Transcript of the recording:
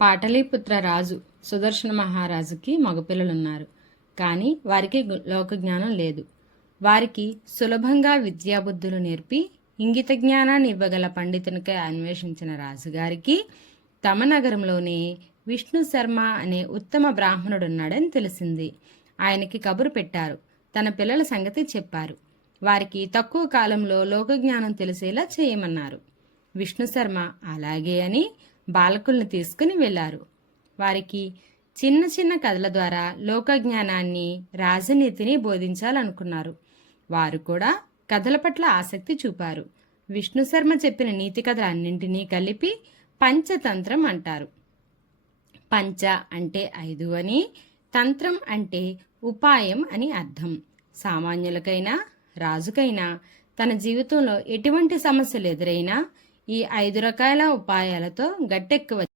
పాటలీపుత్ర రాజు సుదర్శన మహారాజుకి మగపిల్లలున్నారు. కానీ వారికి గు- లోకజ్ఞానం లేదు. వారికి సులభంగా విద్యాబుద్ధులు నేర్పి ఇంగిత జ్ఞానాన్ని ఇవ్వగల పండితునికై అన్వేషించిన రాజుగారికి తమ నగరంలోనే విష్ణు శర్మ అనే ఉత్తమ బ్రాహ్మణుడున్నాడని తెలిసింది. ఆయనకి కబురు పెట్టారు. తన పిల్లల సంగతి చెప్పారు. వారికి తక్కువ కాలంలో లోకజ్ఞానం తెలిసేలా చేయమన్నారు. విష్ణు శర్మ అలాగే అని బాలకుల్ని తీసుకుని వెళ్ళారు. వారికి చిన్న చిన్న కథల ద్వారా లోకజ్ఞానాన్ని రాజనీతిని బోధించాలనుకున్నారు. వారు కూడా కథల పట్ల ఆసక్తి చూపారు. విష్ణు శర్మ చెప్పిన నీతి కథలన్నింటినీ కలిపి పంచతంత్రం అంటారు. పంచ అంటే ఐదు అని తంత్రం అంటే ఉపాయం అని అర్థం. సామాన్యులకైనా రాజుకైనా తన జీవితంలో ఎటువంటి సమస్యలు ఎదురైనా ఈ ఐదు రకాల ఉపాయాలతో గట్టెక్కవచ్చు